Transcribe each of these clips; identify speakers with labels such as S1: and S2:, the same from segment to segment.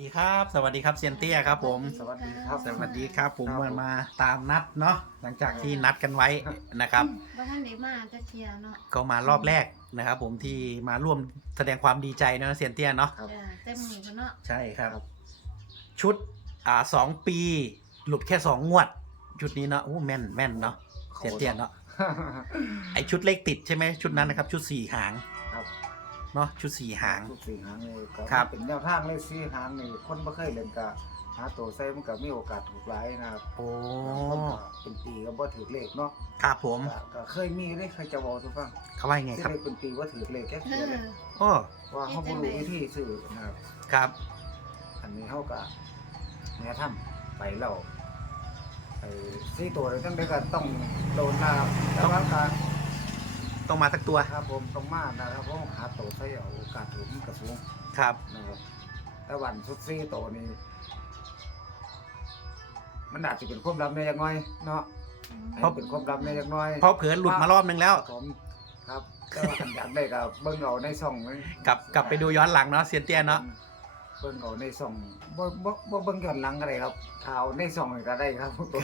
S1: สวัสดีครับสวัสดีครับเซียนเตี้ยครับผม
S2: สวัสดีครับ
S1: สวัสดีครับผม
S2: ครับ
S1: มาตามนัดเนาะหลังจากที่นัดกันไว้นะครับ
S3: ว่าท่านได้มาจะเคลียร์เนาะ
S1: ก็มารอบแรกนะครับ ผมที่มาร่วมแสดงความดีใจนะเซียนเตี้ยเนาะ
S2: ครับ
S3: จ้ะเต็มหมู่กันเนาะ
S1: ใช่ครับ ชุด2 ปีหลุดแค่2 งวด ชุดนี้เนาะโอ้แม่นเนาะเซียนเตี้ยเนาะไอชุดเลขติดใช่ไหมชุดนั้นนะครับ ชุด4 หาง
S2: ครับ
S1: เนาะชุด4 หาง
S2: ทุกสี่หางเลยก็
S1: ครับ
S2: เป็นแนวทางเลยสี่หางนี่คนบ่เคยเล่นก็หาตัวใส่มันก็มีโอกาสถูกหลายนะครับ
S1: โอ้
S2: คนก็เป็นปีก็บ่ถือเลขเนาะ
S1: ครับผม
S2: ก็เคยมีเลยเคยจะบอกทุกฟัง
S1: เขาว่ายังไง
S2: ที่
S1: ครับ
S2: ได้เป็นปีว่าถือเลขแค่
S3: เอ
S2: เดียวเลย
S3: อ
S1: โอ้
S2: ว่าเฮาบ่รู้วิธีซื้อนะครับ
S1: ครับ
S2: อันนี้เฮาก็แนะทำไปแล้วไปสี่ตัวเลยจังได๋ก็ต้องโดนนะครับแต่ว่าก็
S1: ต้องมาสักตัว
S2: ครับผมต้องมานะครับเพราะหาตัวใส่เอาโอกาสถูกมันก็สูง
S1: ครับ
S2: นะครับแต่วันสุดซี่โตวนี้มันอาจจะเป็นความลับในอย่างน้อยเนาะให้เป็นความลับในอย่างน้อย
S1: เพราะเผลอหลุดมารอบนึงแล้ว
S2: ครับผมครับแต่ว่าคันอยากได้ก็เบิ่งเอาในช่องนั้น
S1: กลับไปดูย้อนหลังเนาะเซียนเตี้ยเนาะ
S2: เบิ่งเอาในช่องบ่เบิ่งย้อนหลังก็ได้ครับข่าวในช่องก็ได้ครับตัว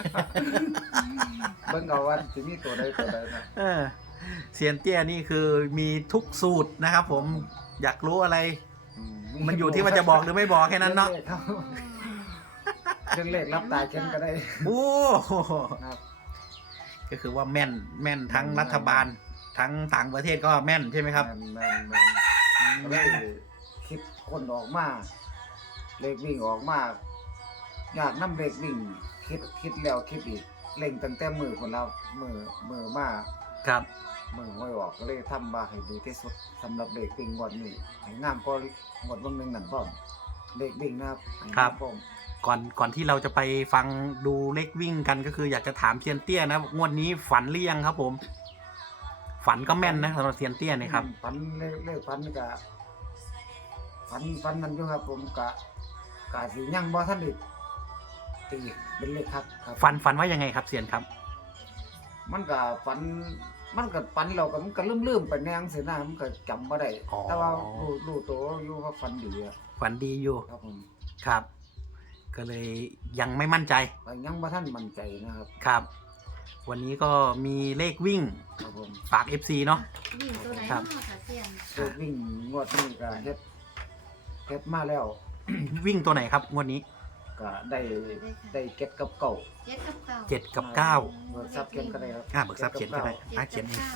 S2: เบิ่งเอาว่าสิมีตัวใดตัวใดนะ
S1: เออเซียนเตี้ยนี่คือมีทุกสูตรนะครับผมอยากรู้อะไร มันอยู่ที่ว่าจะบอกหรือไม่บอกแค่นั้นเนาะ
S2: เรื่องเลขรับตาเข็มก็ได้
S1: โอ้
S2: ครับ
S1: ก็คือว่าแม่นทั้งรัฐบาล ทั้งต่างประเทศก็แม่นใช่ไหมครับ
S2: แม่นก็เลยคิดคนออกมาเลขวิ่งออกมาอยากนำเลขวิ่งคิดแล้วคิดอีกเล็งตั้งแต่มือคนเรามือมา
S1: ครับ
S2: มือห้อยออกก็เลยทำมาให้ดีที่สุดสำหรับเลขวิ่งงวดนี้ให้งามก็งวดวันหนึงนั่นพร้อมเลขวิ่งนะครับให้งามพร้อม
S1: ก่อนที่เราจะไปฟังดูเลขวิ่งกันก็คืออยากจะถามเซียนเตี้ยนะงวดนี้ฝันหรือยังครับผม ฝันก็แม่นนะสำหรับเซียนเตี้ยนี่ครับ
S2: ฝันเลขฝันนี่ก็ฝันนั่นอยู่ครับผมกะสิยังบ่ทันได้ตีเป็นเลขครับครับ
S1: ฝันว่ายังไงครับเซียนครับ
S2: มันก็ฝันเราก็มันก็ลืมๆไปแนงเสียหน้ามันก็จำบ่ได้
S1: อ๋อ
S2: แต่ว่ารู้ตัวอยู่ว่าฝันดีอะ
S1: ฝันดีอยู่
S2: ครับผม
S1: ครับ ก็เลยยังไม่มั่นใจ
S2: ก็ยังบ่ทันมั่นใจนะครับ
S1: ครับ วันนี้ก็มีเลขวิ่ง
S2: ครับผม
S1: ฝาก FC เนาะ
S3: วิ่งตัวไหน
S1: ครับ
S3: เนาะค่ะเซียน
S2: เลขวิ่งงวดนี้ก็เฮ็ดมาแล้ว
S1: วิ่งตัวไหนครับงวดนี้
S2: ก็ได้เก็บกับเก่า
S3: เจ็ดกับเก้า
S1: 7 กับ 9
S2: เบิกทรัพย์เขียนก็ได้ครับ
S1: เบิกทรัพย์เขียนก็ได้
S3: เจ็ดกับเก้า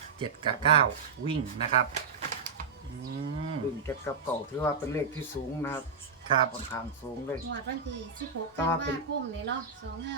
S1: 7 กับ 9 วิ่งนะครับอืม
S2: วิ่งเก็บกับเก่าถือว่าเป็นเลขที่สูงนะครับ
S1: ครับ
S2: ค่อนข้างสูงเลย
S3: งวดวันที่16
S2: แต่
S3: ธัน
S2: ว่า
S3: วา
S2: เป็น
S3: คมนี่เนาะ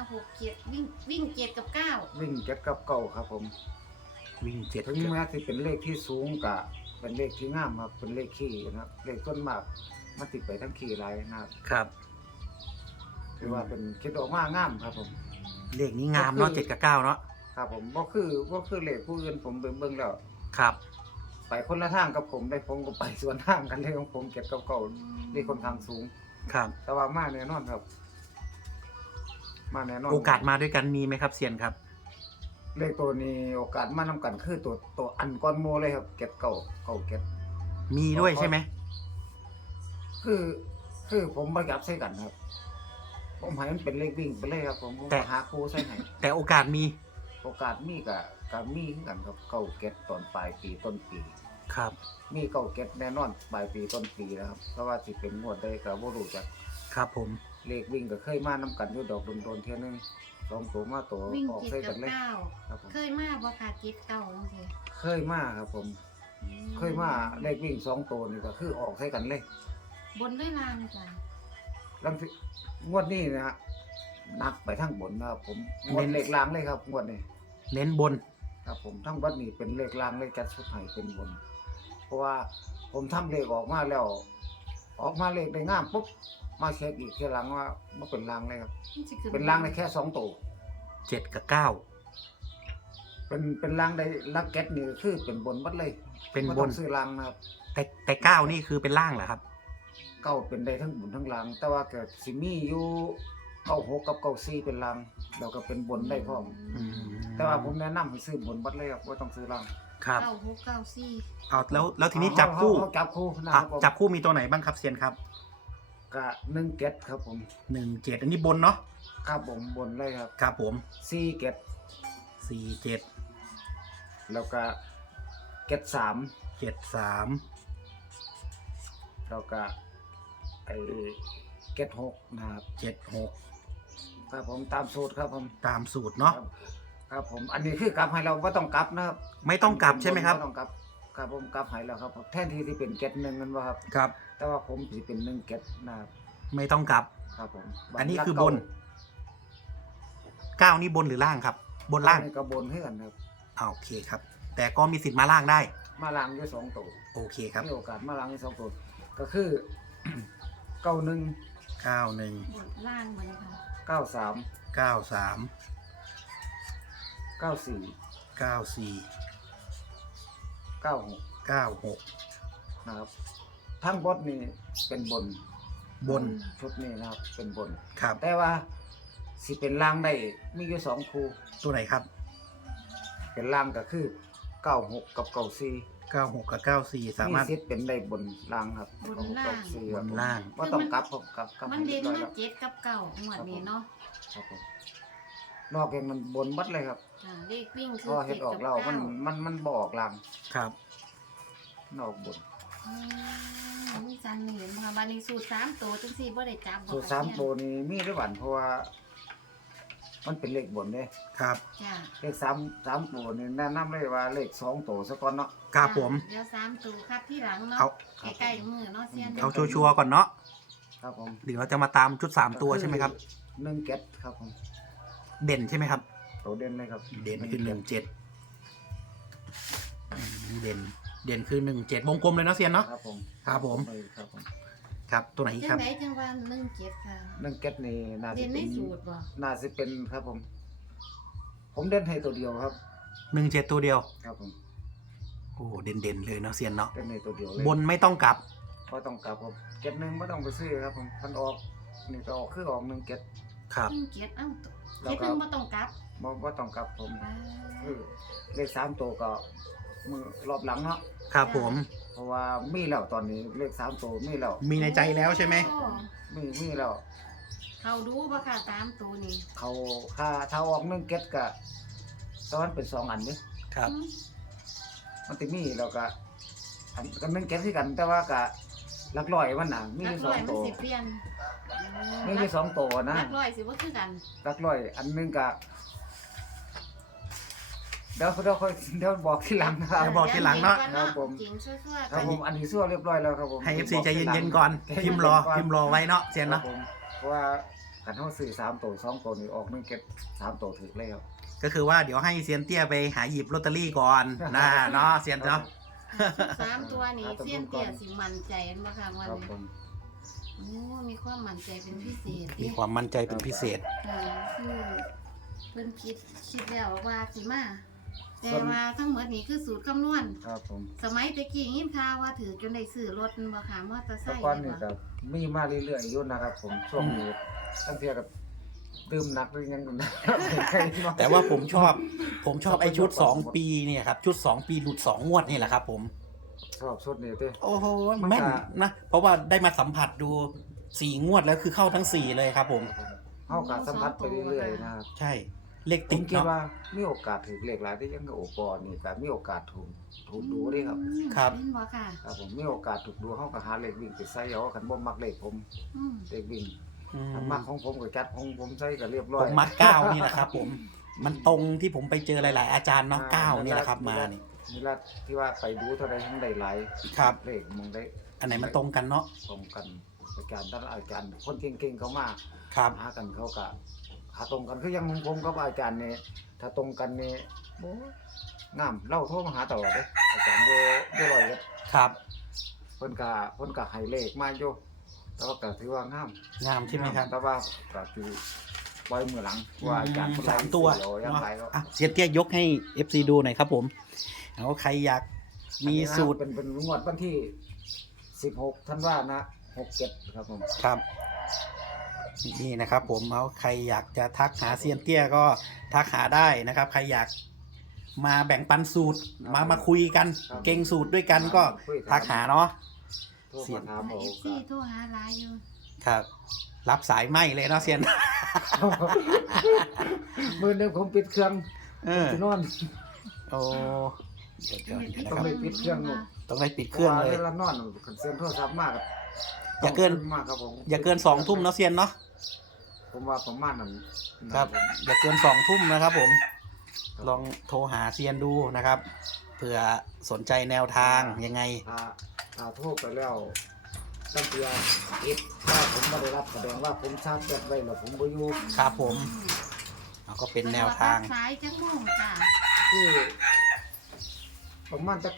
S3: 2567วิ่ง7กับ9
S2: วิ่งเก็บกับเก่าครับผม
S1: วิ่ง7
S2: ถึงแม้ที่เป็นเลขที่สูงก็เป็นเลขที่งามครับเป็นเลขขี้นะครับเลขต้นมากมันติดไปทั้งขี้หลายนะครับ
S1: ครับ
S2: ถือว่าเป็นคิดออกมางามครับผม
S1: เลขนี้งามเนาะ7 กับ 9 เนาะ
S2: ครับผมบ่คือเลขผู้อื่นผมเบิ่งแล้ว
S1: ครับ
S2: ไปคนละทางกับผมได้ผมก็ไปสวนทางกันเลยของผมเก็บเก่าๆเลขค่อนข้างสูง
S1: ครับ
S2: แต่ว่ามาแน่นอนครับ มาแน่นอน
S1: โอกาสมาด้วยกันมีไหมครับเซียนครับ
S2: เลขตัวนี้โอกาสมานํกันคือตัวอันก้อนโมเลยครับเก็บเก่าเก็บ
S1: มีด้วยใช่ไหม
S2: คือผมบ่จับใส่กันครับผมให้มันเป็นเลขวิ่งไปเลยครับผมก็หาครูใส่ให้
S1: แต่โอกาสมี
S2: โอกาสมีก็มีคือกันครับเก่าเก็บตอนปลายปีต้นปี
S1: ครับ
S2: มีเก่าเก็บแน่นอนปลายปีต้นปีแล้วครับเพราะว่าสิเป็นงวดใดก็บ่รู้จัก
S1: ครับผม
S2: เลขวิ่งก็เคยมานํกันอยู่ดอกโดนๆเทื่อนึงสองตัวมาตัว
S3: วิ่ง
S2: ออก
S3: 7
S2: ใส่
S3: กั
S2: กับ นเลย
S3: 9
S2: ครับผม
S3: เคยมาบ่ค่ะ7 9จังซี่
S2: เคยมาครับผม เคยมาเลขวิ่งสองตัวนี่ก็คือออกใส่กันเลย
S3: บนด้วยลางจ้ะ
S2: ลังงวดนี้นะฮะหนักไปทั้งบนนะครับผมงวดเลขลางเลยครับงวดนี้
S1: เน้นบน
S2: ครับผมทั้งวัดนี้เป็นเลขลางเลขจัดสุดไห้เป็นบน เพราะว่าผมทำเลขออกมาแล้ว ออกมาเลขได้งามปุ๊บมาเช็คอีกทีหลังว่ามันเป็นลางเลยครับ
S3: มันสิขึ้
S2: เป็นลางได้แค่สองตัว
S1: 7 กับ
S2: เป็นลางได้ลักเก็ตนี่คือเป็นบนวัดเลย
S1: เป็นบน
S2: บ่ต้องซื้อลางนะครับ
S1: 9แต่9นี่คือเป็นล่างเหรอครับ
S2: เก้าเป็นได้ทั้งบนทั้งลาง แต่ว่าเกิดสิมีอยู่เก้าหกกับเก้าสี่เป็นลางแล้วก็เป็นบนได้พร้อม
S1: อืม
S2: แต่ว่าผมแนะนำให้ซื้อบนวัดเลยครับว่าต้องซื้อลาง
S1: ครับ
S3: 96 94
S1: เอาแล้วทีนี้จับคู่
S2: เอาจับคู่นะค
S1: อ่ะ
S2: รับผม
S1: จับคู่มีตัวไหนบ้างครับเซียนครับ
S2: กะหนึ่งเก็ดครับผม
S1: 17อันนี้บนเนาะ
S2: ครับผมบนเลยครับ
S1: ครับผม
S2: สี่เก็ด
S1: 47
S2: แล้วก็เก็ดสาม
S1: 73
S2: แล้วก็ไอ้เก็ดหกนะครับ
S1: 76
S2: ครับผมตามสูตรครับผม
S1: ตามสูตรเนาะ
S2: ครับผมอันนี้คือกลับให้เราไม่ต้องกลับนะครับ
S1: ไม่ต้องกลับใช่ไหมครับ
S2: ไม่ต้องกลับครับผมกลับให้แล้วครับแทนที่เป็นเก็ดหนึ่งนั่นว่าครับ
S1: ครับ
S2: แต่ว่าผมถือเป็นหนึ่งเก็ดนะครับ
S1: ไม่ต้องกลับ
S2: ครับผม
S1: อันนี้คือบน 9นี่บนหรือล่างครับ บนล่าง
S2: นี่ก็บนเพื่อนครับ
S1: โอเคครับ แต่ก็มีสิทธิ์มาล่างได้
S2: มาล้างด้วยสองตัว
S1: โอเคครับ
S2: มีโอกาสมาล้างด้วยสองตัวก็คือ 91
S1: 91
S3: บนล่างบนค่ะ
S2: 93
S1: 93
S2: 94
S1: 94
S2: 96
S1: 96
S2: นะครับทั้งบทนี่เป็นบน
S1: บน
S2: ชุดนี้นะครับเป็นบน
S1: ครับ
S2: แต่ว่าสิเป็นล่างได้มีอยู่สองคู่
S1: ตัวไหนครับ
S2: เป็นล่างก็คือ96กับ94
S1: 96 กับ 94 สามารถ
S2: สิทธิ์เป็นได้บนล่างครับ
S3: บนล่าง
S2: 94ครับ
S1: บนล่าง
S2: ว่าต้องกลับผมกลับ
S3: มันเด่น
S2: รียบร้
S3: มา
S2: อยแล้ว
S3: เจ็ดกับเก้าหมวดนี้เนาะ
S2: ครับผมนอกเองมันบนบัดเลยครับ
S3: เลขวิ่ง
S2: เพ
S3: คือ
S2: ราะเฮ็
S3: เจ็
S2: ด
S3: ด
S2: ออ
S3: กั
S2: ก
S3: บ
S2: เรา
S3: เก้า
S2: มันบ่ออกล่าง
S1: ครับ
S2: นอกบน
S3: มีจันนี่เห็นมาบานีสูตร3ตัวจังซี่บ่ได้จับบ่
S2: ส่วน3ตัวนี้มีด้วยกันเพราะว่า มันเป็นเลขบนเด้
S1: ครับ
S3: จ้า
S2: เลข3ตัวนี่แนะนำเลยว่าเลข2ตัวซะก่อนเนาะ
S1: ครับผม
S3: เดี๋ยว3ตัวคัดที่หลังเนาะ
S1: เอา
S3: ใกล้ๆมือเนาะเซียน
S1: เอาชัวร์ๆก่อนเนาะ
S2: ครับผม
S1: เดี๋ยวเราจะมาตามชุด 3 ตัวใช่ไหมครับ
S2: 1เก็ตครับผม
S1: เด่นใช่ไหมครับ
S2: ตัวเด่นเลยครับ
S1: เด่นคือ 17เด่นคือ 17 วงกลมเลยเนาะเซียนเนาะ
S2: ครับผม
S1: ครับผม
S2: ครับผม
S1: ครับตัวไหนอีก
S3: จั
S1: ครั
S3: ง
S1: บ
S3: ไดจังว่า17ค่ะ
S2: 1เก็ตนี่น่า
S3: เด่
S2: จะ
S3: นใน
S2: เป็น
S3: สูตรบ่
S2: น่าจะเป็นครับผม ผมเด่นให้ตัวเดียวครับ
S1: 17 ตัวเดียว
S2: ครับผม
S1: โอ้เด่นๆเลยเนาะเซียนเนาะ
S2: เด่นให้ตัวเดียวเลย
S1: บนไม่ต้องกลับ
S2: บ่ต้องกลับผมเก็ตหนึ่งบ่ต้องไปซื้อครับผมมันออกนี่ก็ออกคือออก1เก็ต
S1: ครับ
S3: 17เอ้าตัว
S2: แล้ว
S3: เจ็ด
S2: ก็
S3: หนึงบ่ต้องกลับ
S2: บ่ต้องกลับผม
S3: ไป
S2: เลข3ตัวก็มือรอบหลังเนาะ
S1: ครับผม
S2: เพราะว่ามีแล้วตอนนี้เลข3ตัวมีแล้ว
S1: มีในใจแล้วใช่ไหม
S3: โอ้
S2: มีแล้ว
S3: เขาดูบ่ค่ะ3ตัวนี้
S2: เขาถ้าออก1เก็ตก็ตอนเป็น2อันเด้
S1: ครับ
S2: มันสิมีแล้วก็อันก็1เก็ตคือกัน แต่ว่าก็หลักร้อยมันน่ะมี
S3: หลั
S2: อก ยู่
S3: ร้อย
S2: 2
S3: มัน
S2: ตัว
S3: สิเปลี่ยน
S2: มีอยู่2ตัวนะ
S3: หลักร้อยสิบ่คือกัน
S2: หลักร้อยอันหนึงก็เดี๋ยวบอกทีหลังนะครับ
S1: เดี๋ยวบอกทีหลังเนาะ
S2: ครับผม
S3: จริงชั่วๆ
S2: ครับผมอันนี้ซั่วเรียบร้อยแล้วครับผม
S1: ให้ FC ใจเย็นๆก่อน พิมพ์รอไว้เนาะเซียน
S2: ครั
S1: เนาะ
S2: บผมเพราะว่าการเฮาซื้อ3ตัว2ตัวนี่ออก1เก็ต3ตัวถึกเลยครับ
S1: ก็คือว่าเดี๋ยวให้เซียนเตี้ยไปหาหยิบลอตเตอรี่ก่อนนะเนาะเซียนเนาะ
S3: สามตัวนี้เสี้ยนเตี้ยสิมั่นใจบ่ค่ะวัน
S2: ครับ
S3: นี้
S2: ผม
S3: โอ้มีความมั่นใจเป็นพิเศษ
S1: มีความมั่นใจเป็นพิเศษ
S3: คือเพิ่นคิดแล้วว่าสิมาแต่ว่าทั้งหมดนี้คือสูตรคำนวณ
S2: ครับผม
S3: สมัยตะกี้ยินข่าวว่าถือจนได้ซื้อรถบ่ค่ะมอเตอร์ไซ
S2: แต่
S3: ค์
S2: ก่อน
S3: เลย
S2: นี่
S3: บ่
S2: ก็มีมาเรื่อยๆอยู่นะครับผมช่วงนี้ตั้งแต่กับดื่มหนักหรือยังกันนะ
S1: แต่ว่าผมชอบไอ้ชุด 2 ปีเนี่ยครับ ชุด 2 ปีหลุด 2 งวดนี่แหละครับผม
S2: ชอบชุดนี้เด้
S1: โอ้โห
S2: มันก็
S1: แม่นนะ เพราะว่าได้มาสัมผัสดู 4 งวดแล้วคือเข้าทั้ง 4 เลยครับผม
S2: เฮาก็สัมผัสไปเรื่อยๆนะครับ
S1: ใช่ เลข
S2: ผ
S1: ติ
S2: ม
S1: ด
S2: คิด
S1: เนาะ
S2: ว่ามีโอกาสถูกเลขหลายที่ยังกับโอปอนี่ก็มีโอกาสถูกดูเด้ครับ
S1: ครับ
S3: เห็นบ่ค่ะ
S2: ครับผมมีโอกาสถูกดูเฮาก็หาเลขวิ่งไปใส่เอาคันบ่มักเลขผม
S3: อืม
S2: เลขวิ่ง
S1: อืม
S2: คันมักของผมก็จัดของผมใส่ก็เรียบร้อ
S1: ผ
S2: ย
S1: มมัด9นี่แหละครับผม มันตรงที่ผมไปเจอหลาย ๆ อาจารย์เนาะ9นี่แหละครับมานี่
S2: นี่ละที่ว่าไปดูเท่าใดทั้งได้หลาย
S1: ครับ
S2: เลขมึงได้
S1: อันไหนมันตรงกันเนาะ
S2: ตรงกันอาจารย์ท่านอาจารย์คนเก่งๆเขามา
S1: ครับ
S2: หากันเขาก็หาตรงกันคือยังผมกับอาจารย์เนี่ยถ้าตรงกันเนี่ยโอ้งามเล่าโทรมาหาตลอดเลยอาจารย์อยู่ร้อยเอ็ด
S1: ครับ
S2: เพิ่นก็ให้เลขมาอยู่แต่ว่าก็ถือว่างาม
S1: งามใช่ไหมครับ
S2: แต่ว่าก็คือปล่อยมือหลังว่าอาจารย์คนใด
S1: 3 ตัว
S2: สี่ร้อยยัง
S1: เนาะ
S2: ไรก็
S1: อ่ะเสียเตี้ยยกให้ FC ดูหน่อยครับผมเอาใครอยากมีสูตร
S2: เป็นงวดวันที่16ธันวานะ67ครับผม
S1: ครับ นี่นะครับผมเอาใครอยากจะทักหาเซียนเตี้ยก็ทักหาได้นะครับ ใครอยากมาแบ่งปันสูตรมาคุยกัน เก่งสูตรด้วยกันก็ทักหาเนาะ
S2: โทรมาถามเอา
S3: FC โทรหาหลายอยู่
S1: ครับ รับสายไหมเลยเนาะเซียน
S2: มื้อนึงผมปิดเครื่อง
S1: เออ
S2: สินอน
S1: โอ้เดี๋ยวนะ
S2: ต้
S1: ค
S2: อง
S1: รับ
S2: ไปปิดเครื่องลูก
S1: ต้องได้ปิดเครื่องเลย
S2: เวลานอนคันเสียงโทรศัพท์มาก
S1: อย่าเกิน
S2: มากครับผม
S1: อย่าเกิน2 ทุ่มเนาะเซียนเนาะ
S2: ผมว่าประมาณนั้น
S1: ครับ อย่าเกิน2 ทุ่มนะครับผม ลองโทรหาเซียนดูนะครับเผื่อสนใจแนวทางยังไง
S2: ถ้าโทรไปแล้วตั้งเตียปิดถ้าผมไม่ได้รับแสดงว่าผมชาร์จแบตไว้แล้วผมบ่อยู่
S1: ครับผมเอาก็เป็นแนวทาง
S3: สายจังโมงจ้ะ
S2: คือประมาณจัก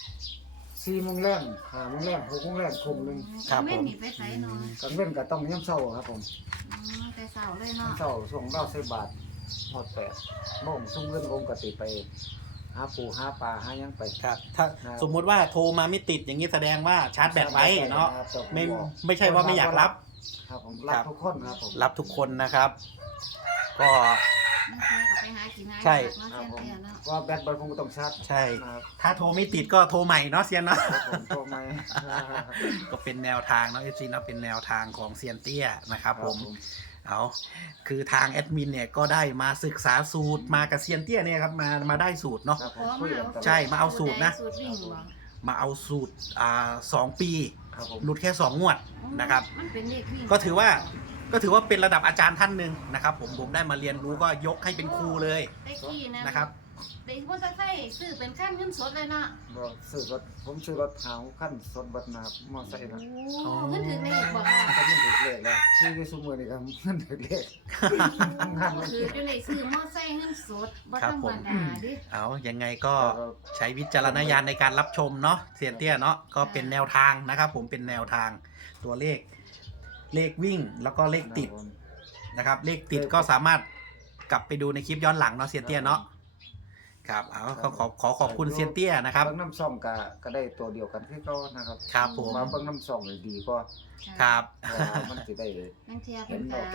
S2: 4 โมงแรง5 โมงแรง6 โมงแรงทุ่มหนึง
S1: ครับผม
S3: แม่หนีไปไสเนาะ
S2: กลางเว้นก็ต้องยามเช้าครับผม
S3: แต่เสาเลย
S2: ยาม
S3: เนาะ
S2: เช้าส่งเราใส่บาตรฮอด8 โมงซุ่มเงินผมก็สิไปหาปูหาปลาหาหยังไป
S1: ครับ ถ้า
S2: ครับ
S1: สมมุติว่าโทรมาไม่ติดอย่างนี้แสดงว่าชาร์จแบตไว้เนาะ
S2: ครับ
S1: ไม่ใช่ว่าไม่อยากรับ
S2: ครับผมรับทุกคนครับผม
S1: รับทุกคนนะครับ ก็
S3: นั่นคือเขาไปหากินหา
S1: ใช่
S3: เนาะ
S2: ครับผม
S3: เสียนเนาะ
S2: ว่าแบตบอลผมก็ต้องชาร์จ
S1: ใช่
S2: นะครับ
S1: ถ้าโทรไม่ติดก็โทรใหม่เนาะเซียนเนาะ
S2: ครับผมโทรไหม
S1: ก็เป็นแนวทางเนาะเอฟซีเนาะเป็นแนวทางของเซียนเตี้ยนะครับผม เอาคือทางแอดมินเนี่ยก็ได้มาศึกษาสูตรมากับเซียนเตี้ยเนี่ยครับมาได้สูตรเนาะ
S2: ครับผมคุยกันตลอด
S1: ใช่มาเอาสูตรนะ
S3: สูตรวิ่งบ่
S1: มาเอาสูตร2 ปี
S2: ครับผม
S1: หลุดแค่2 งวดนะครับ
S3: มันเป็นเลขวิ่ง
S1: ก็ถือว่าเป็นระดับอาจารย์ท่านหนึ่งนะครับผมได้มาเรียนรู้ก็ยกให้เป็นครูเลย
S3: ได้กี่นะ
S1: นะครับ
S3: ได้มอเตอร์ไซค์ซื้อเป็นขั้นเงินสดเลยเนาะ
S2: บอกซื้อรถผมซื้อรถหาวขั้นสดบัดนะครับมอไซค์นะ
S3: โอ้เงินถึงเลขบ่ค่ะ
S2: ก็มันถูกเลขเลยที่ที่ซุมือนี่ครับมันถูกเลข
S3: คือจะเลยซื้อมอไซค์เงินสดบ่ธรรมดาดิ
S1: เอายังไงก็ใช้วิจารณญาณในการรับชมเนาะเซียนเตี้ยเนาะก็เป็นแนวทางนะครับผมเป็นแนวทางตัวเลขวิ่งแล้วก็เลขติดนะครับเลขติดก็สามารถกลับไปดูในคลิปย้อนหลังเนาะเซียนเตี้ยเนาะครับเอาก็ขอบคุณเซียนเตี้ยนะครับ
S2: เบิ้งน้ำซ่อมก็ได้ตัวเดียวกันคือเขานะครับ
S1: ครับผม
S2: มาเบิ้งน้ำซ่อมเลยดีกว่า
S1: ครับ
S2: เพราะว่ามันจะได้
S3: นั่งเทียบเป็นกา